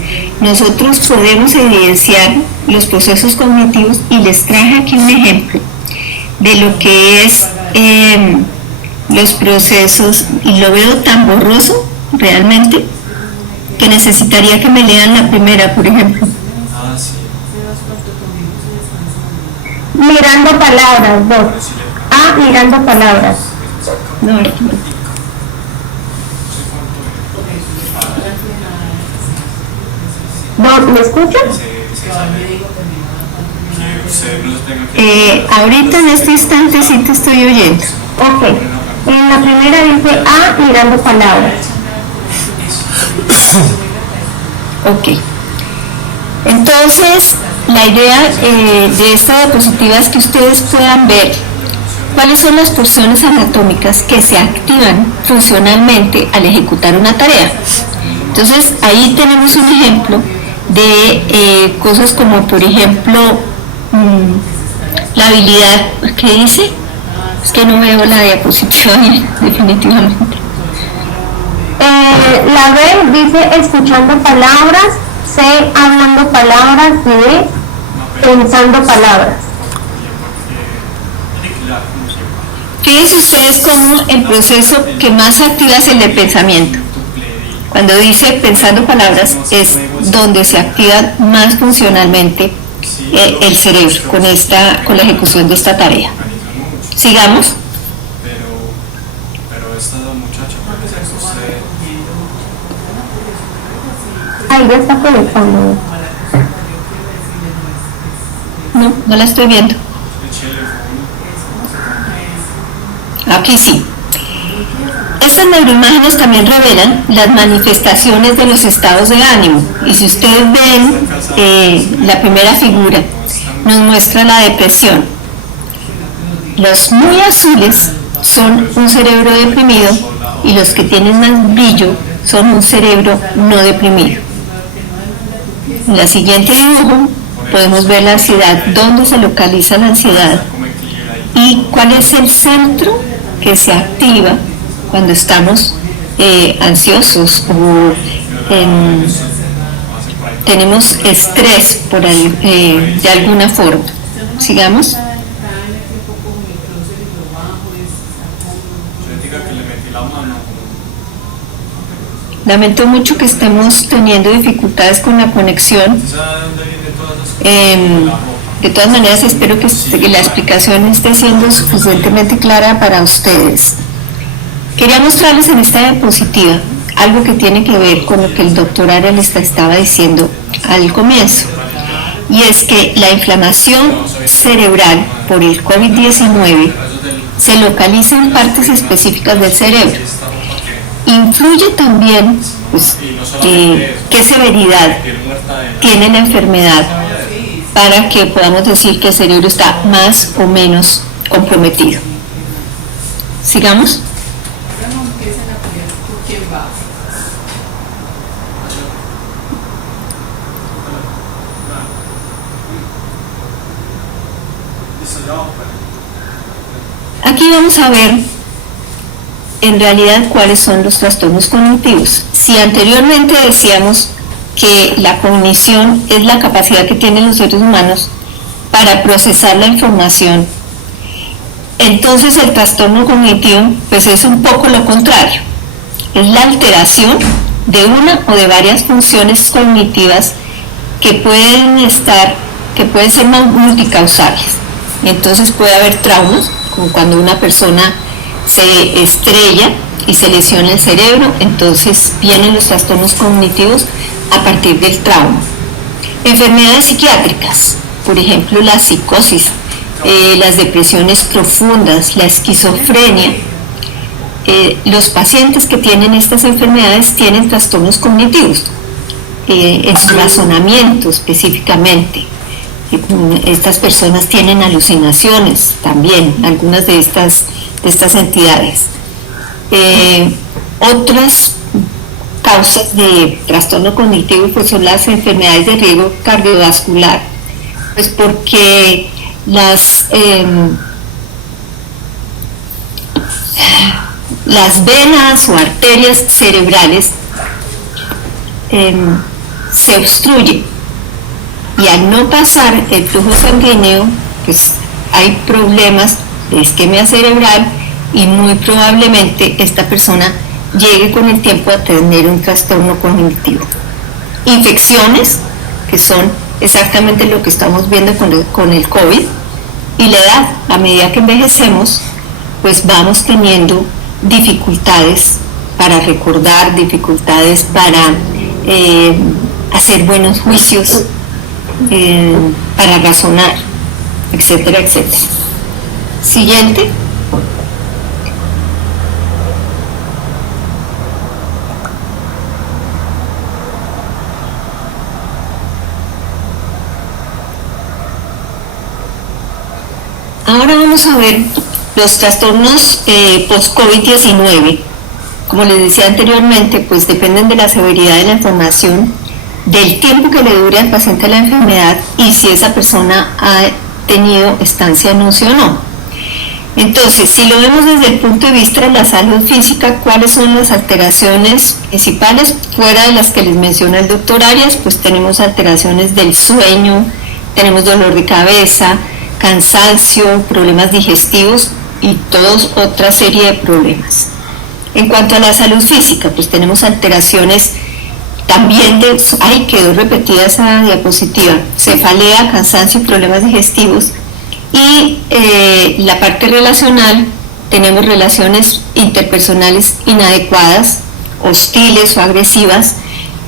nosotros podemos evidenciar los procesos cognitivos, y les traje aquí un ejemplo de lo que es los procesos, y lo veo tan borroso realmente que necesitaría que me lean la primera, por ejemplo. sí. Mirando palabras, dos. Mirando palabras. No, ¿Me escuchan? Ahorita en este instante sí te estoy oyendo. Ok. En la primera dice mirando palabras. Ok. Entonces, la idea de esta diapositiva es que ustedes puedan ver cuáles son las porciones anatómicas que se activan funcionalmente al ejecutar una tarea. Entonces, ahí tenemos un ejemplo de cosas como, por ejemplo, la habilidad, ¿qué dice? Es que no veo la diapositiva bien, definitivamente. La B dice escuchando palabras, C hablando palabras, y D pensando palabras. Fíjense ustedes cómo el proceso que más se activa es el de pensamiento. Cuando dice pensando palabras es donde se activa más funcionalmente el cerebro con la ejecución de esta tarea. Sigamos. Pero esta muchacha, Ahí ya está conectando. No la estoy viendo. Aquí sí. Estas neuroimágenes también revelan las manifestaciones de los estados de ánimo. Y si ustedes ven la primera figura, nos muestra la depresión. Los muy azules son un cerebro deprimido y los que tienen más brillo son un cerebro no deprimido. En la siguiente dibujo podemos ver la ansiedad, dónde se localiza la ansiedad y cuál es el centro que se activa cuando estamos ansiosos o tenemos estrés de alguna forma. Sigamos. Lamento mucho que estemos teniendo dificultades con la conexión. De todas maneras, espero que la explicación esté siendo suficientemente clara para ustedes. Quería mostrarles en esta diapositiva algo que tiene que ver con lo que el doctor Arias les estaba diciendo al comienzo, y es que la inflamación cerebral por el COVID-19 se localiza en partes específicas del cerebro. Influye también qué severidad tiene la enfermedad para que podamos decir que el cerebro está más o menos comprometido. Sigamos. Aquí vamos a ver en realidad cuáles son los trastornos cognitivos. Si anteriormente decíamos que la cognición es la capacidad que tienen los seres humanos para procesar la información, entonces el trastorno cognitivo pues es un poco lo contrario, es la alteración de una o de varias funciones cognitivas que pueden ser multicausables. Y entonces puede haber traumas, como cuando una persona se estrella y se lesiona el cerebro, entonces vienen los trastornos cognitivos a partir del trauma. Enfermedades psiquiátricas, por ejemplo la psicosis, las depresiones profundas, la esquizofrenia, los pacientes que tienen estas enfermedades tienen trastornos cognitivos, en su razonamiento específicamente. Estas personas tienen alucinaciones también, algunas de estas entidades. Otras causas de trastorno cognitivo pues son las enfermedades de riesgo cardiovascular, pues porque las venas o arterias cerebrales se obstruyen y al no pasar el flujo sanguíneo pues hay problemas de isquemia cerebral y muy probablemente esta persona llegue con el tiempo a tener un trastorno cognitivo. Infecciones, que son exactamente lo que estamos viendo con el COVID, y la edad. A medida que envejecemos, pues vamos teniendo dificultades para recordar, dificultades para hacer buenos juicios, para razonar, etcétera, etcétera. Siguiente. Ahora vamos a ver los trastornos post-COVID-19. Como les decía anteriormente, pues dependen de la severidad de la inflamación, del tiempo que le dure al paciente la enfermedad y si esa persona ha tenido estancia en UCI o no. Entonces, si lo vemos desde el punto de vista de la salud física, ¿cuáles son las alteraciones principales? Fuera de las que les menciona el doctor Arias, pues tenemos alteraciones del sueño, tenemos dolor de cabeza, cansancio, problemas digestivos y todos otra serie de problemas. En cuanto a la salud física, pues tenemos alteraciones también quedó repetida esa diapositiva, cefalea, cansancio y problemas digestivos. Y la parte relacional, tenemos relaciones interpersonales inadecuadas, hostiles o agresivas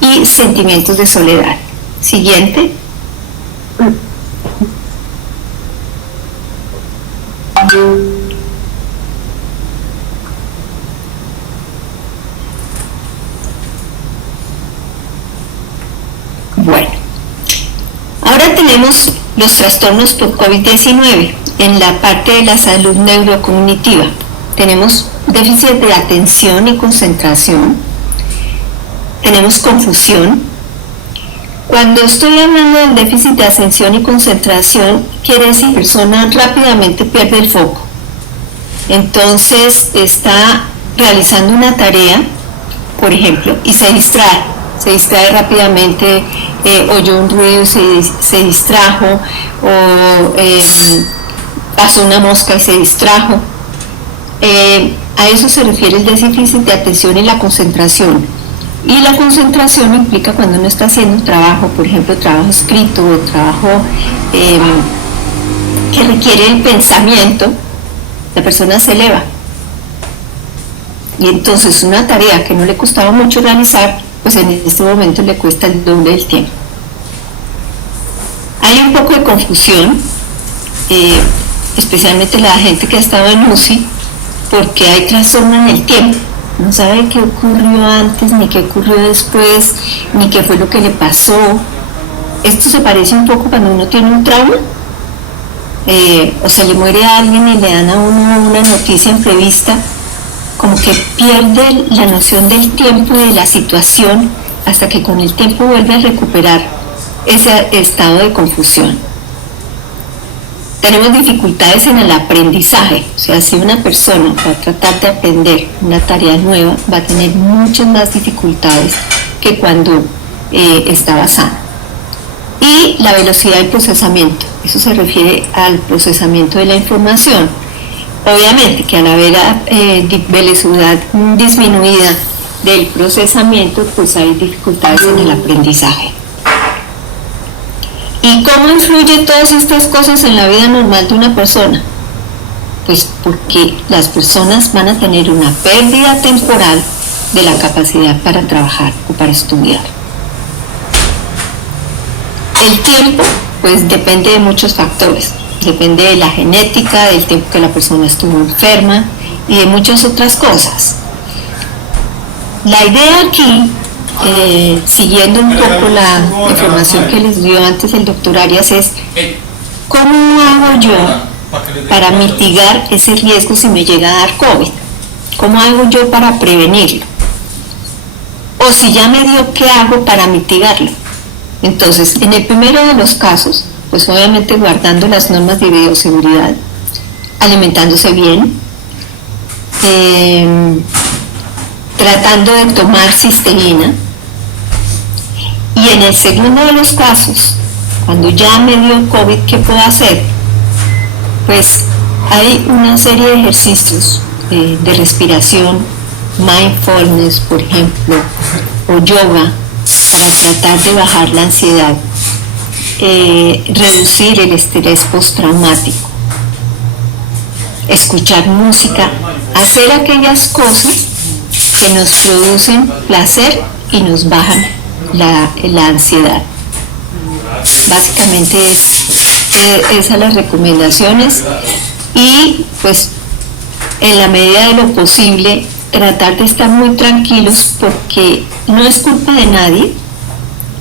y sentimientos de soledad. Siguiente. Bueno, ahora tenemos los trastornos por COVID-19 en la parte de la salud neurocognitiva. Tenemos déficit de atención y concentración, tenemos confusión. Cuando estoy hablando del déficit de atención y concentración, quiere decir que la persona rápidamente pierde el foco. Entonces está realizando una tarea, por ejemplo, y se distrae rápidamente, oyó un ruido y se distrajo, o pasó una mosca y se distrajo. A eso se refiere el déficit de atención y la concentración. Y la concentración implica cuando uno está haciendo un trabajo, por ejemplo, trabajo escrito o trabajo que requiere el pensamiento, la persona se eleva. Y entonces una tarea que no le costaba mucho realizar, pues en este momento le cuesta el doble del tiempo. Hay un poco de confusión, especialmente la gente que ha estado en UCI, porque hay trastorno en el tiempo. No sabe qué ocurrió antes, ni qué ocurrió después, ni qué fue lo que le pasó. Esto se parece un poco cuando uno tiene un trauma, o se le muere a alguien y le dan a uno una noticia imprevista, como que pierde la noción del tiempo y de la situación hasta que con el tiempo vuelve a recuperar ese estado de confusión. Tenemos dificultades en el aprendizaje, o sea, si una persona va a tratar de aprender una tarea nueva, va a tener muchas más dificultades que cuando estaba sana. Y la velocidad del procesamiento, eso se refiere al procesamiento de la información. Obviamente que al haber velocidad disminuida del procesamiento, pues hay dificultades en el aprendizaje. ¿Y cómo influyen todas estas cosas en la vida normal de una persona? Pues porque las personas van a tener una pérdida temporal de la capacidad para trabajar o para estudiar. El tiempo, pues depende de muchos factores. Depende de la genética, del tiempo que la persona estuvo enferma, y de muchas otras cosas. La idea aquí, siguiendo un poco la información que les dio antes el doctor Arias, es ¿cómo hago yo para mitigar ese riesgo si me llega a dar COVID? ¿Cómo hago yo para prevenirlo? O si ya me dio, ¿qué hago para mitigarlo? Entonces, en el primero de los casos, pues obviamente guardando las normas de bioseguridad, alimentándose bien, tratando de tomar cisteína. Y en el segundo de los casos, cuando ya me dio COVID, ¿qué puedo hacer? Pues hay una serie de ejercicios de respiración, mindfulness, por ejemplo, o yoga, para tratar de bajar la ansiedad, reducir el estrés postraumático, escuchar música, hacer aquellas cosas que nos producen placer y nos bajan la ansiedad. Básicamente esas las recomendaciones, y pues en la medida de lo posible tratar de estar muy tranquilos, porque no es culpa de nadie.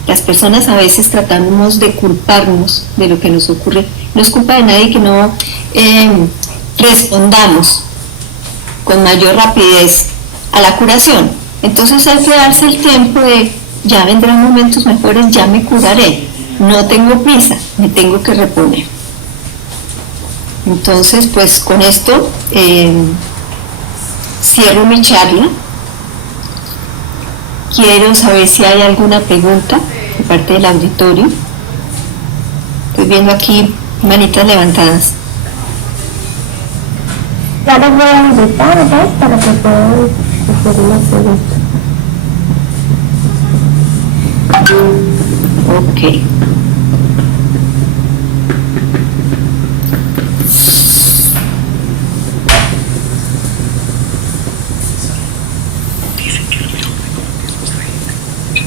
Las personas a veces tratamos de culparnos de lo que nos ocurre. No es culpa de nadie que no respondamos con mayor rapidez a la curación. Entonces hay que darse el tiempo de, ya vendrán momentos mejores, ya me curaré, no tengo prisa, me tengo que reponer. Entonces, pues con esto cierro mi charla. Quiero saber si hay alguna pregunta de parte del auditorio. Estoy viendo aquí manitas levantadas. Ya les voy a invitar, ¿ves? Para que puedan hacer una pregunta. Ok.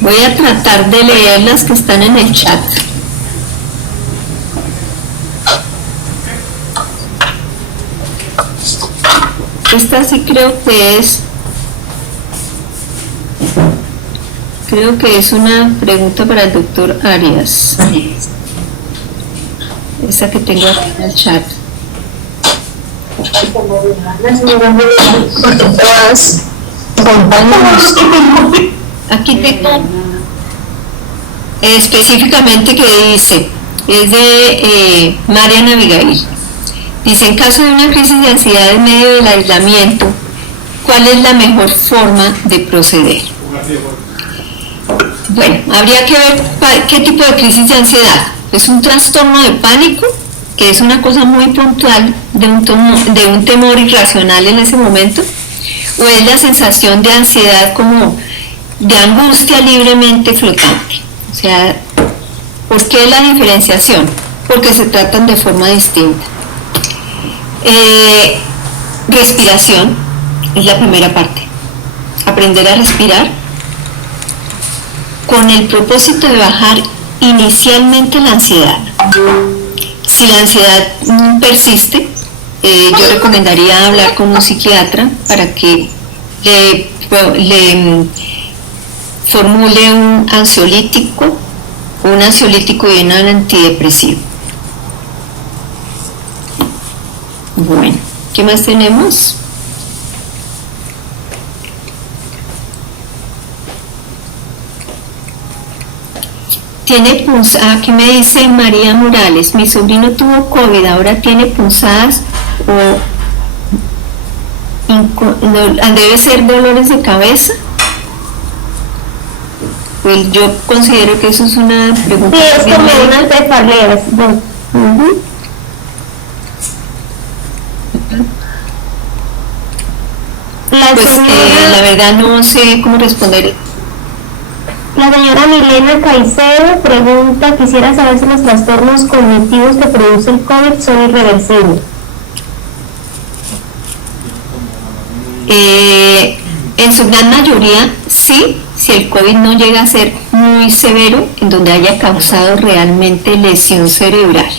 Voy a tratar de leer las que están en el chat. Esta sí creo que es una pregunta para el doctor Arias. Esa que tengo aquí en el chat. Aquí tengo específicamente que dice, es de Mariana Abigail. Dice, en caso de una crisis de ansiedad en medio del aislamiento, ¿cuál es la mejor forma de proceder? Bueno, habría que ver qué tipo de crisis de ansiedad. ¿Es un trastorno de pánico, que es una cosa muy puntual de un temor irracional en ese momento? ¿O es la sensación de ansiedad como de angustia libremente flotante? O sea, ¿por qué la diferenciación? Porque se tratan de forma distinta. Respiración es la primera parte. Aprender a respirar con el propósito de bajar inicialmente la ansiedad. Si la ansiedad persiste, yo recomendaría hablar con un psiquiatra para que le formule un ansiolítico y un antidepresivo. Bueno, ¿qué más tenemos? Tiene punzadas, aquí me dice María Morales, mi sobrino tuvo COVID, ahora tiene punzadas debe ser dolores de cabeza. Pues yo considero que eso es una pregunta. Sí, es como unas cefaleas. Pues la verdad no sé cómo responder. La señora Milena Caicedo pregunta, quisiera saber si los trastornos cognitivos que produce el COVID son irreversibles. En su gran mayoría sí, si el COVID no llega a ser muy severo, en donde haya causado realmente lesión cerebral.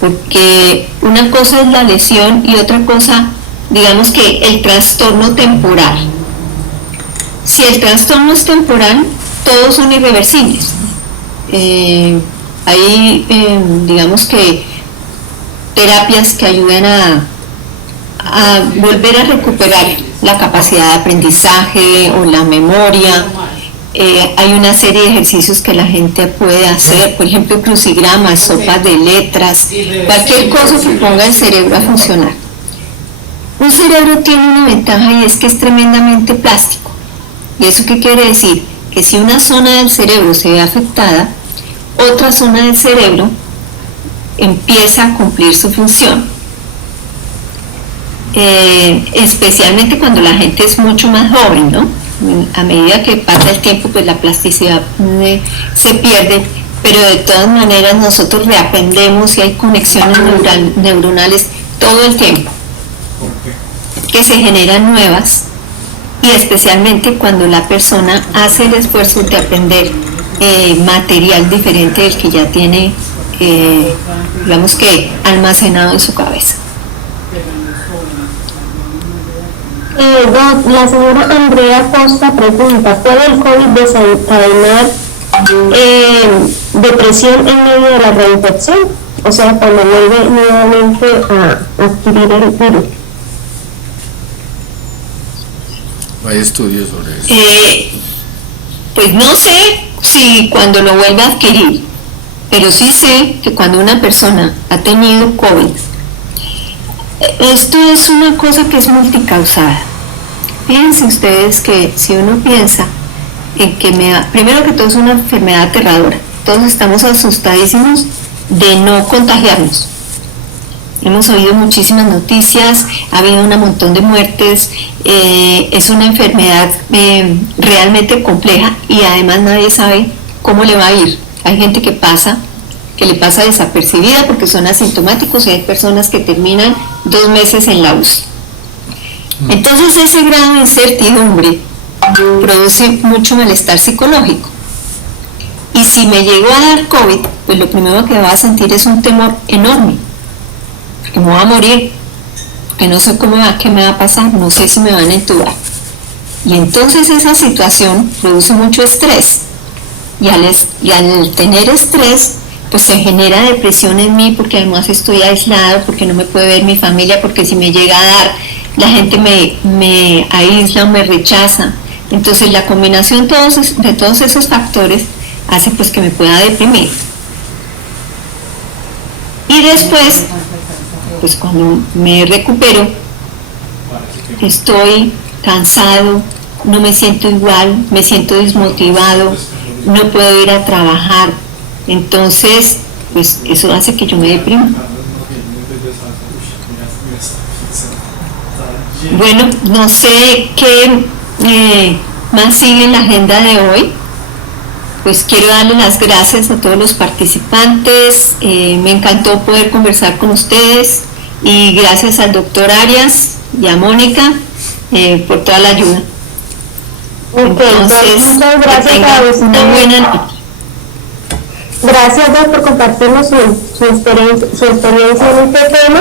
porque una cosa es la lesión y otra cosa, digamos que el trastorno temporal. Si el trastorno es temporal, todos son irreversibles. Hay, digamos que, terapias que ayudan a volver a recuperar la capacidad de aprendizaje o la memoria. Hay una serie de ejercicios que la gente puede hacer, por ejemplo, crucigramas, sopas de letras, cualquier cosa que ponga el cerebro a funcionar. Un cerebro tiene una ventaja y es que es tremendamente plástico. ¿Y eso qué quiere decir? Que si una zona del cerebro se ve afectada, otra zona del cerebro empieza a cumplir su función. Especialmente cuando la gente es mucho más joven, ¿no? A medida que pasa el tiempo, pues la plasticidad se pierde, pero de todas maneras nosotros reaprendemos y hay conexiones neuronales todo el tiempo que se generan nuevas, y especialmente cuando la persona hace el esfuerzo de aprender material diferente del que ya tiene, digamos que almacenado en su cabeza. La señora Andrea Costa pregunta, ¿puede el COVID desencadenar depresión en medio de la reinfección? O sea, cuando vuelve nuevamente a adquirir el virus. ¿Hay estudios sobre eso? Pues no sé si cuando lo vuelve a adquirir, pero sí sé que cuando una persona ha tenido COVID, esto es una cosa que es multicausada. Fíjense ustedes que si uno piensa en que primero que todo es una enfermedad aterradora, todos estamos asustadísimos de no contagiarnos. Hemos oído muchísimas noticias, ha habido un montón de muertes, es una enfermedad realmente compleja y además nadie sabe cómo le va a ir. Hay gente que le pasa desapercibida porque son asintomáticos y hay personas que terminan 2 meses en la UCI. Entonces ese grado de incertidumbre produce mucho malestar psicológico. Y si me llegó a dar COVID, pues lo primero que voy a sentir es un temor enorme, porque me voy a morir, porque no sé qué me va a pasar, no sé si me van a entubar. Y entonces esa situación produce mucho estrés. Y al tener estrés, pues se genera depresión en mí, porque además estoy aislado, porque no me puede ver mi familia, porque si me llega a dar, la gente me aísla o me rechaza. Entonces la combinación de todos esos factores hace pues que me pueda deprimir. Y después, pues cuando me recupero, estoy cansado, no me siento igual, me siento desmotivado, no puedo ir a trabajar. Entonces, pues eso hace que yo me deprima. Bueno, no sé qué más sigue en la agenda de hoy. Pues quiero darle las gracias a todos los participantes. Me encantó poder conversar con ustedes y gracias al doctor Arias y a Mónica por toda la ayuda. Entonces, muchas gracias a usted. Una buena noche. Gracias, Doc, por compartirnos su experiencia en este tema.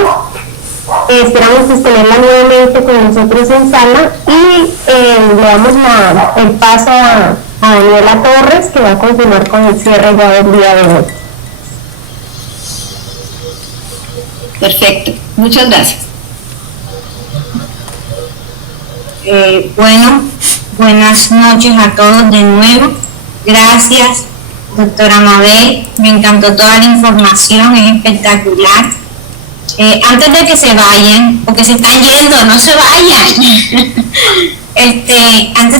Esperamos pues, tenerla nuevamente con nosotros en sala y le damos el paso a Daniela Torres, que va a continuar con el cierre ya del día de hoy. Perfecto, muchas gracias. Bueno, buenas noches a todos de nuevo. Gracias, doctora Mabel. Me encantó toda la información, es espectacular. Antes de que se vayan, porque se están yendo, no se vayan. Antes